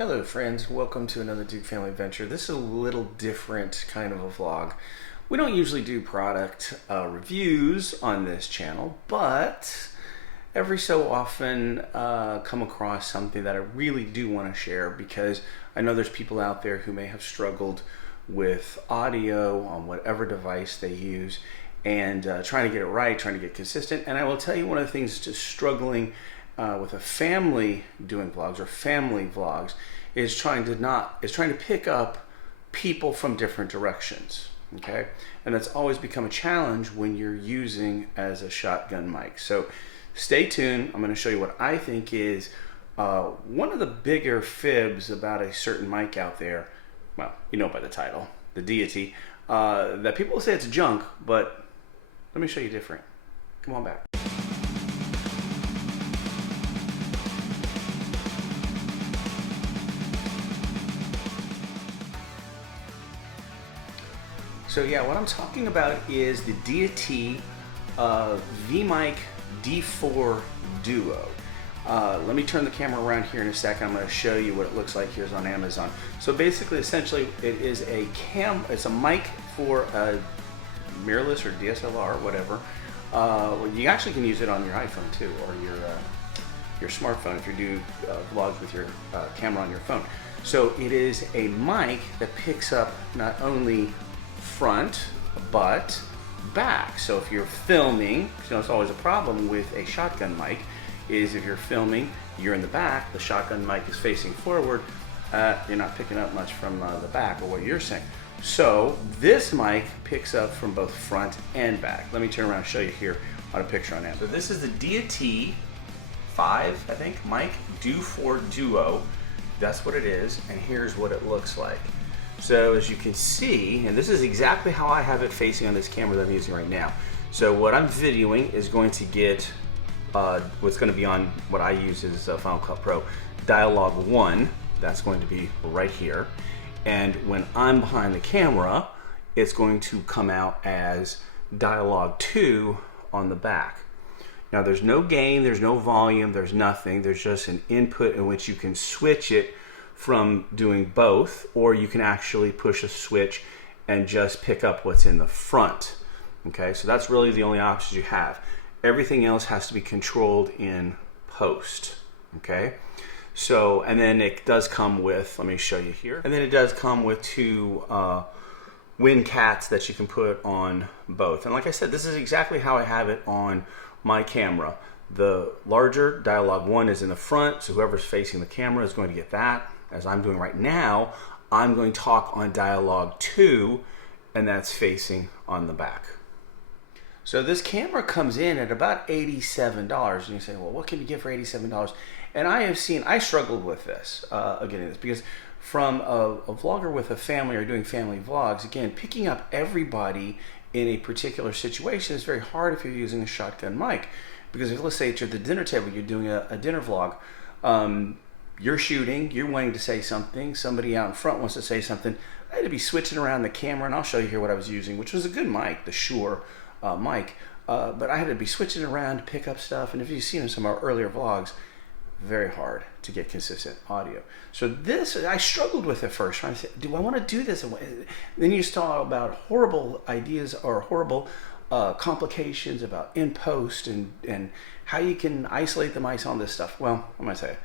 Hello friends, welcome to another Duke Family Adventure. This is a little different kind of a vlog. We don't usually do product reviews on this channel, but every so often come across something that I really do want to share because I know there's people out there who may have struggled with audio on whatever device they use and trying to get it right, trying to get consistent. And I will tell you one of the things just struggling with a family doing vlogs or family vlogs is trying to pick up people from different directions. Okay, and that's always become a challenge when you're using as a shotgun mic. So stay tuned. I'm going to show you what I think is one of the bigger fibs about a certain mic out there. Well, you know by the title, the Deity, that people say it's junk, but let me show you different. Come on back. So yeah, what I'm talking about is the Deity V-Mic D4 Duo. Let me turn the camera around here in a second. I'm going to show you what it looks like. Here's on Amazon. So basically, essentially, it is it's a mic for a mirrorless or DSLR or whatever. You actually can use it on your iPhone too, or your smartphone if you do vlogs with your camera on your phone. So it is a mic that picks up not only front but back. So if you're filming, you know, it's always a problem with a shotgun mic is if you're filming, you're in the back, the shotgun mic is facing forward, you're not picking up much from the back or what you're saying. So this mic picks up from both front and back. Let me turn around and show you here on a picture on Amazon. So this is the Deity 5, I think, mic D4 Duo. That's what it is, and here's what it looks like. So as you can see, and this is exactly how I have it facing on this camera that I'm using right now. So what I'm videoing is going to get what's going to be on what I use is Final Cut Pro Dialogue 1. That's going to be right here. And when I'm behind the camera, it's going to come out as Dialogue 2 on the back. Now there's no gain, there's no volume, there's nothing. There's just an input in which you can switch it from doing both, or you can actually push a switch and just pick up what's in the front. Okay, so that's really the only options you have. Everything else has to be controlled in post. Okay, so and then it does come with, let me show you here, and then it does come with two wind cats that you can put on both. And like I said, this is exactly how I have it on my camera. The larger Dialogue 1 is in the front, so whoever's facing the camera is going to get that. As I'm doing right now, I'm going to talk on Dialogue 2, and that's facing on the back. So this camera comes in at about $87, and you say, well, what can you get for $87? And I have seen, I struggled with this, getting this, because from a vlogger with a family or doing family vlogs, again, picking up everybody in a particular situation is very hard if you're using a shotgun mic. Because if, let's say it's at the dinner table, you're doing a dinner vlog, you're shooting, you're wanting to say something, somebody out in front wants to say something, I had to be switching around the camera, and I'll show you here what I was using, which was a good mic, the Shure mic, but I had to be switching around to pick up stuff, and if you've seen some of our earlier vlogs, very hard to get consistent audio. So this, I struggled with at first, trying to say, do I want to do this? Then you talk about horrible ideas or horrible complications about in post and how you can isolate the mics on this stuff. Well, I'm going to say,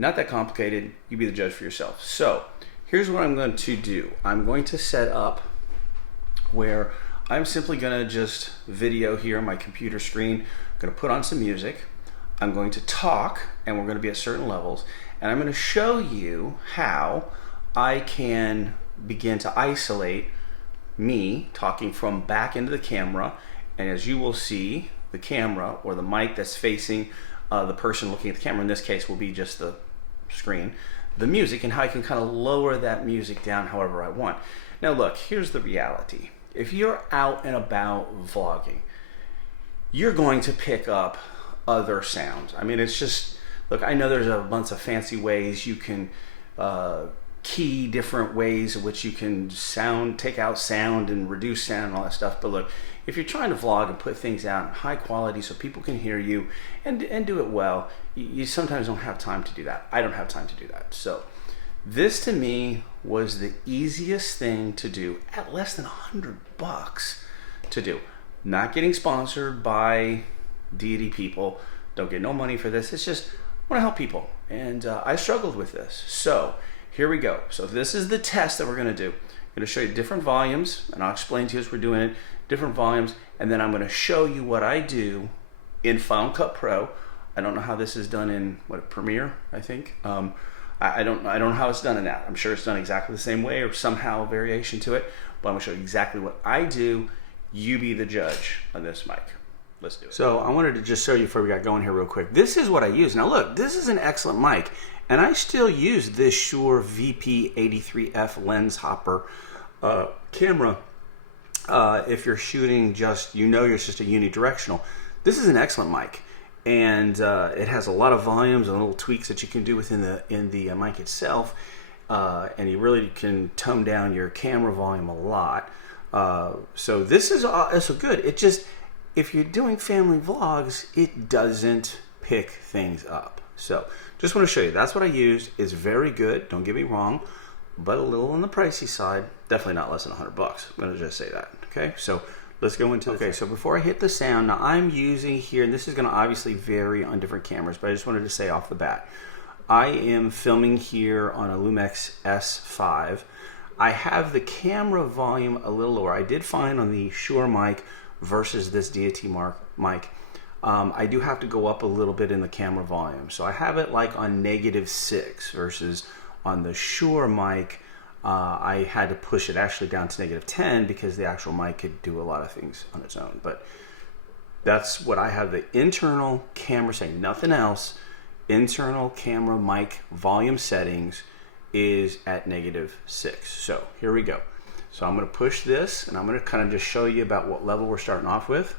not that complicated. You be the judge for yourself. So here's what I'm going to do. I'm going to set up where I'm simply going to just video here on my computer screen. I'm going to put on some music. I'm going to talk, and we're going to be at certain levels. And I'm going to show you how I can begin to isolate me talking from back into the camera. And as you will see, the camera or the mic that's facing the person looking at the camera, in this case will be just the screen, the music, and how I can kind of lower that music down however I want. Now look, here's the reality. If you're out and about vlogging, you're going to pick up other sounds. I mean, it's just, look, I know there's a bunch of fancy ways you can key different ways in which you can take out sound and reduce sound and all that stuff, but look, if you're trying to vlog and put things out in high quality so people can hear you and do it well, you sometimes don't have time to do that. I don't have time to do that. So This to me was the easiest thing to do at less than $100 to do. Not getting sponsored by Deity people. Don't get no money for this. It's just I want to help people. And I struggled with this. So here we go. So this is the test that we're going to do. I'm going to show you different volumes, and I'll explain to you as we're doing it, different volumes, and then I'm going to show you what I do in Final Cut Pro. I don't know how this is done in Premiere, I think. I don't know how it's done in that. I'm sure it's done exactly the same way or somehow variation to it, but I'm gonna show you exactly what I do. You be the judge on this mic. Let's do it. So I wanted to just show you before we got going here real quick. This is what I use. Now look, this is an excellent mic, and I still use this Shure VP83F lens hopper camera. If you're shooting just, you're just a unidirectional. This is an excellent mic. And it has a lot of volumes and little tweaks that you can do within the mic itself, and you really can tone down your camera volume a lot. So this is also good. It just, if you're doing family vlogs, it doesn't pick things up. So just want to show you. That's what I used. It's very good. Don't get me wrong, but a little on the pricey side. Definitely not less than $100. I'm going to just say that. Okay, so. Let's go into okay, so before I hit the sound, now I'm using here, and this is going to obviously vary on different cameras, but I just wanted to say off the bat, I am filming here on a Lumix S5. I have the camera volume a little lower. I did find on the Shure mic versus this Deity mic, I do have to go up a little bit in the camera volume. So I have it like on -6 versus on the Shure mic, I had to push it actually down to -10 because the actual mic could do a lot of things on its own. But that's what I have the internal camera saying, nothing else. Internal camera mic volume settings is at -6. So here we go. So I'm going to push this, and I'm going to kind of just show you about what level we're starting off with.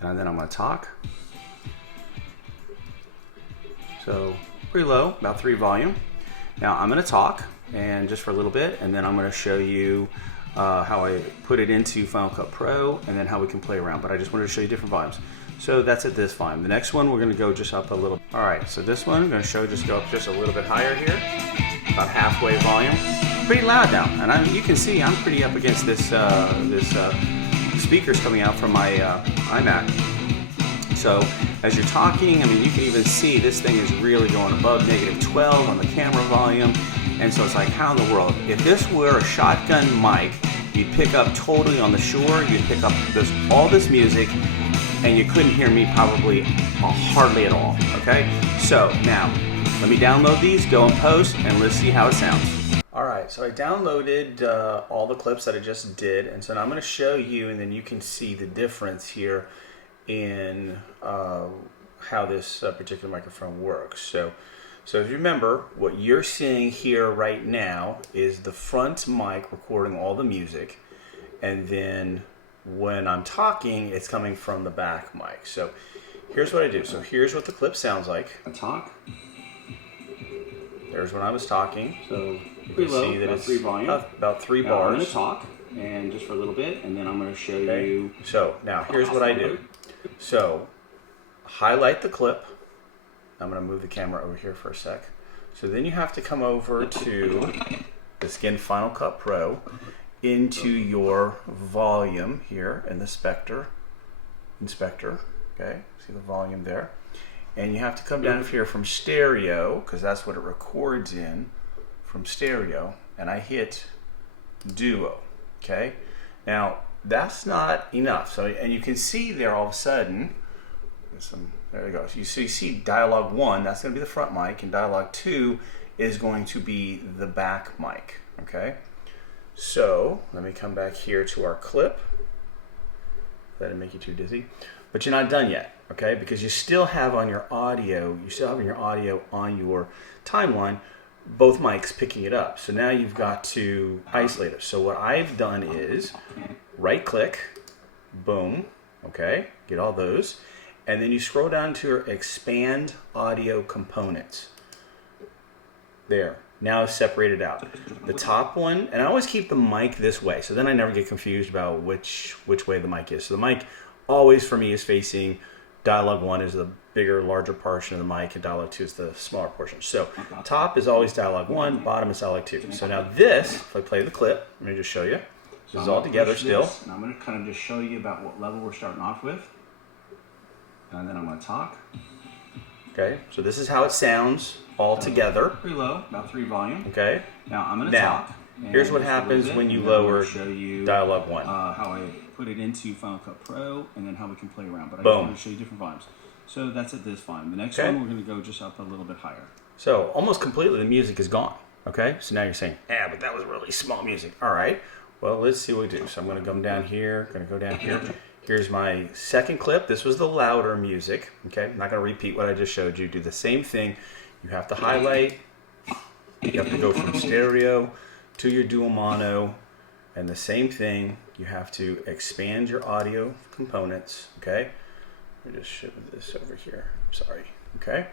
And then I'm going to talk. So pretty low, about 3 volume. Now I'm going to talk, and just for a little bit, and then I'm going to show you how I put it into Final Cut Pro, and then how we can play around. But I just wanted to show you different volumes. So that's at this volume. The next one, we're going to go just up a little. All right, so this one I'm going to show just go up just a little bit higher here, about halfway volume. Pretty loud now, and you can see I'm pretty up against this speakers coming out from my iMac. So as you're talking, I mean, you can even see this thing is really going above -12 on the camera volume. And so it's like, how in the world? If this were a shotgun mic, you'd pick up totally on the Shure, you'd pick up all this music, and you couldn't hear me probably hardly at all, okay? So now, let me download these, go and post, and let's see how it sounds. All right, so I downloaded all the clips that I just did, and so now I'm gonna show you, and then you can see the difference here in how this particular microphone works. So if you remember, what you're seeing here right now is the front mic recording all the music, and then when I'm talking, it's coming from the back mic. So here's what I do. So here's what the clip sounds like. I talk. There's when I was talking. So you can see that it's about 3 bars. I'm going to talk, and just for a little bit, and then I'm going to show you. So now here's what I do. So highlight the clip. I'm going to move the camera over here for a sec. So then you have to come over to the Skin Final Cut Pro, into your volume here in the inspector. Okay, see the volume there. And you have to come down here from stereo, because that's what it records in, from stereo. And I hit duo. Okay, now that's not enough. So, and you can see there all of a sudden, there we go. So you see dialogue 1, that's going to be the front mic, and dialogue 2 is going to be the back mic. Okay, so let me come back here to our clip. That didn't make you too dizzy, but you're not done yet. Okay, because you still have on your audio, on your timeline, both mics picking it up. So now you've got to isolate it. So what I've done is right click, boom. Okay, get all those. And then you scroll down to your expand audio components. There, now it's separated out. The top one, and I always keep the mic this way, so then I never get confused about which way the mic is. So the mic always for me is facing, dialogue 1 is the bigger, larger portion of the mic, and dialogue 2 is the smaller portion. So top is always dialogue 1, bottom is dialogue 2. So now this, if I play the clip, let me just show you. This is all together still. And I'm going to kind of just show you about what level we're starting off with. And then I'm going to talk. Okay, so this is how it sounds all together. Pretty low, about 3 volume. Okay. Now I'm going to talk. Here's what happens when you lower dialogue 1. How I put it into Final Cut Pro, and then how we can play around. But I Boom. just want to show you different volumes. So that's at this volume. The next one, we're going to go just up a little bit higher. So almost completely the music is gone. Okay, so now you're saying, yeah, but that was really small music. All right, well, let's see what we do. So I'm going to come down here, going to go down here. Here's my second clip. This was the louder music. Okay, I'm not going to repeat what I just showed you. Do the same thing. You have to highlight. You have to go from stereo to your dual mono. And the same thing, you have to expand your audio components. Okay, let me just shift this over here. Sorry. Okay,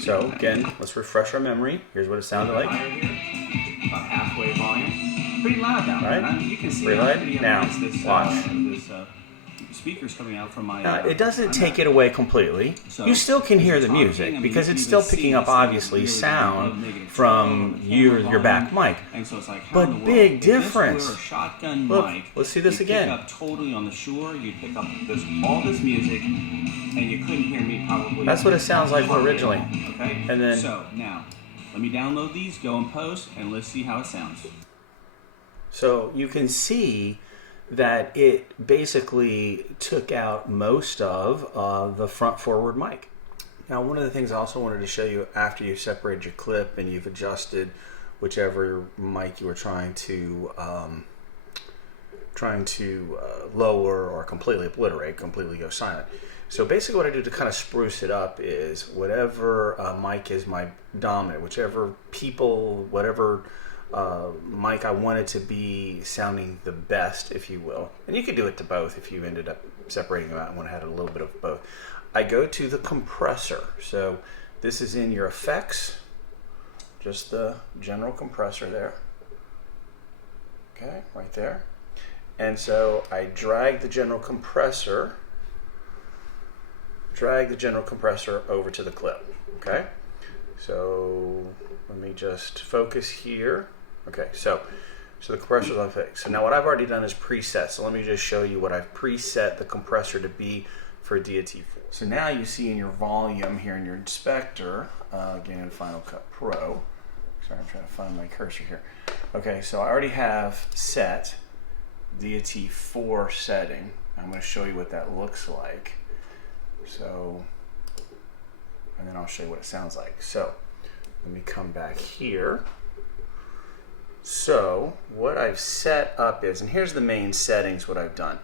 so again, let's refresh our memory. Here's what it sounded like. About halfway volume. Pretty loud now. Right? You can see pretty loud. Now, watch. Speakers coming out from my... Now, it doesn't take it away completely. You still can hear the music because it's still picking up, obviously, sound from your back mic. But big difference. Look, let's see this again. You pick up totally on the Shure, you pick up all this music, and you couldn't hear me probably... That's what it sounds like originally. Okay? And then... So, now, let me download these, go and post, and let's see how it sounds. So, you can see that it basically took out most of the front forward mic. Now, one of the things I also wanted to show you after you've separated your clip and you've adjusted whichever mic you were trying to lower or completely obliterate, completely go silent. So basically what I do to kind of spruce it up is whatever mic is my dominant, whatever mic I wanted to be sounding the best, if you will. And you could do it to both if you ended up separating them out and had a little bit of both. I go to the compressor. So this is in your effects, just the general compressor there. Okay, right there. And so I drag the general compressor over to the clip. Okay, so let me just focus here. Okay, so the compressor's on fix. So now what I've already done is preset. So let me just show you what I've preset the compressor to be for Deity 4. So now you see in your volume here in your inspector, again in Final Cut Pro. Sorry, I'm trying to find my cursor here. Okay, so I already have set Deity 4 setting. I'm going to show you what that looks like. So, and then I'll show you what it sounds like. So, let me come back here. So what I've set up is, and here's the main settings, what I've done.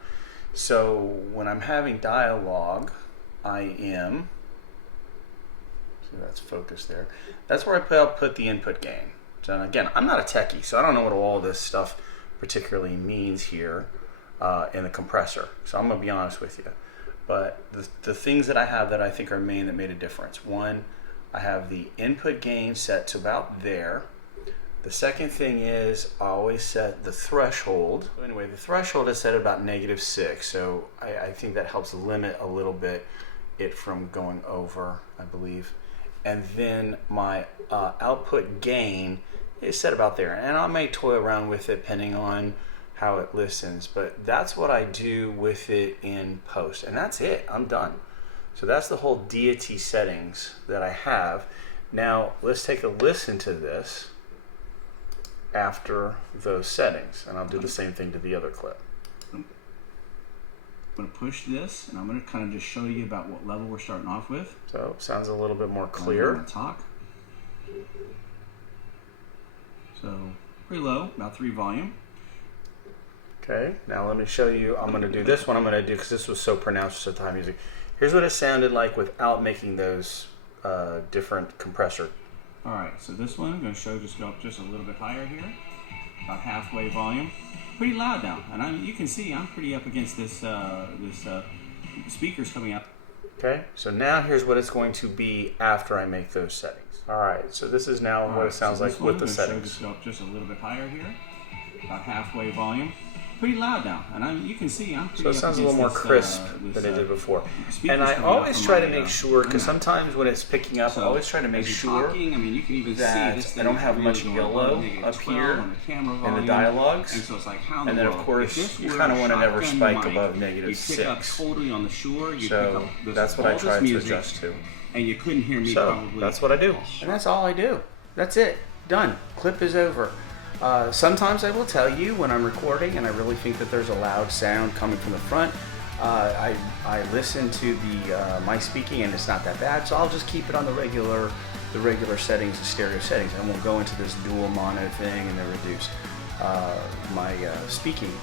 So when I'm having dialogue, I am, so that's focused there. That's where I'll put the input gain. So again, I'm not a techie, so I don't know what all this stuff particularly means here in the compressor. So I'm gonna be honest with you. But the things that I have that I think are main that made a difference. One, I have the input gain set to about there. The second thing is I always set the threshold. Anyway, the threshold is set at about -6, so I think that helps limit a little bit it from going over, I believe. And then my output gain is set about there, and I may toy around with it depending on how it listens, but that's what I do with it in post, and that's it. I'm done. So that's the whole Deity settings that I have. Now let's take a listen to this after those settings, and I'll do the same thing to the other clip. I'm going to push this, and I'm going to kind of just show you about what level we're starting off with. So sounds a little bit more clear. I'm going to talk. So pretty low, about 3 volume. Okay, now let me show you. I'm going to do this one. I'm going to do because this was so pronounced at the time music. Here's what it sounded like without making those different compressor. All right, so this one I'm going to show go up just a little bit higher here, about halfway volume. Pretty loud now, and you can see I'm pretty up against this speakers coming out. Okay, so now here's what it's going to be after I make those settings. All right, so this is now what it sounds like with the settings. Go up just a little bit higher here, about halfway volume. pretty loud now, and you can see I'm pretty. So it sounds a little more crisp than it did before. And I always try to make sure, because sometimes when it's picking up, I always try to make sure that I don't have much yellow up here in the dialogues. And then of course you kind of want to never spike above -6. So that's what I try to adjust to. And you couldn't hear me. So that's what I do, and that's all I do. That's it. Done. Clip is over. Sometimes I will tell you when I'm recording and I really think that there's a loud sound coming from the front. I listen to the my speaking and it's not that bad, so I'll just keep it on the regular settings, the stereo settings. I won't go into this dual mono thing and then reduce my speaking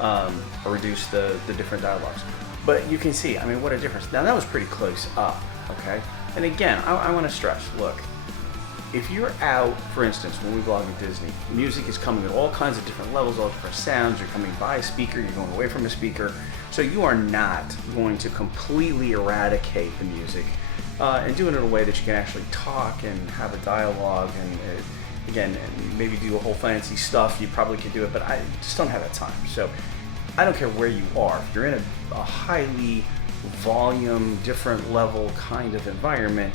or reduce the different dialogues. But you can see, I mean, what a difference. Now that was pretty close up, okay? And again, I want to stress, look, if you're out, for instance, when we blog at Disney, music is coming at all kinds of different levels, all different sounds. You're coming by a speaker, you're going away from a speaker. So you are not going to completely eradicate the music and do it in a way that you can actually talk and have a dialogue and again, maybe do a whole fancy stuff. You probably could do it, but I just don't have that time. So I don't care where you are. If you're in a highly volume, different level kind of environment,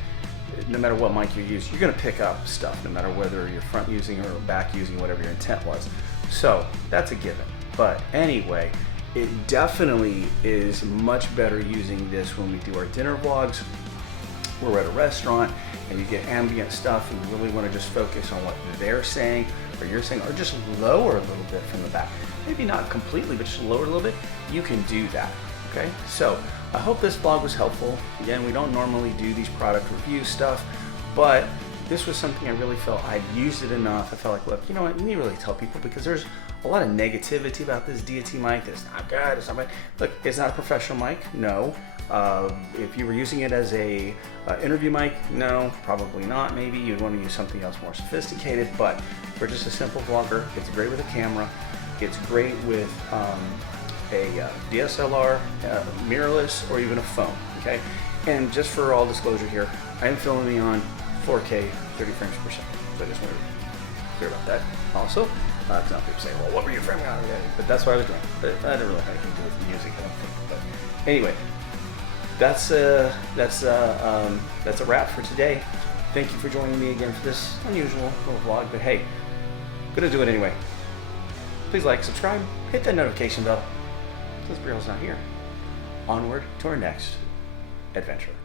no matter what mic you use, you're going to pick up stuff, no matter whether you're front using or back using, whatever your intent was. So that's a given. But anyway, it definitely is much better using this when we do our dinner vlogs. We're at a restaurant and you get ambient stuff and you really want to just focus on what they're saying or you're saying, or just lower a little bit from the back. Maybe not completely, but just lower a little bit. You can do that, okay? So I hope this vlog was helpful. Again, we don't normally do these product review stuff, but this was something I really felt I'd used it enough. I felt like, look, you know what, you need to really tell people because there's a lot of negativity about this Deity mic, that it's not good, it's not bad. Look, it's not a professional mic, no. If you were using it as a interview mic, no, probably not. Maybe you'd want to use something else more sophisticated, but for just a simple vlogger, it's great with a camera. It's great with a DSLR, mirrorless, or even a phone, okay? And just for all disclosure here, I am filming on 4K, 30 frames per second. So I just wanted to be clear about that. Also, some people say, well, what were you framing on? But that's what I was doing. But that didn't really have anything to do with the music, I don't think. But anyway, that's a wrap for today. Thank you for joining me again for this unusual little vlog, but hey, I'm gonna do it anyway. Please like, subscribe, hit that notification bell. Since Brielle's not here. Onward to our next adventure.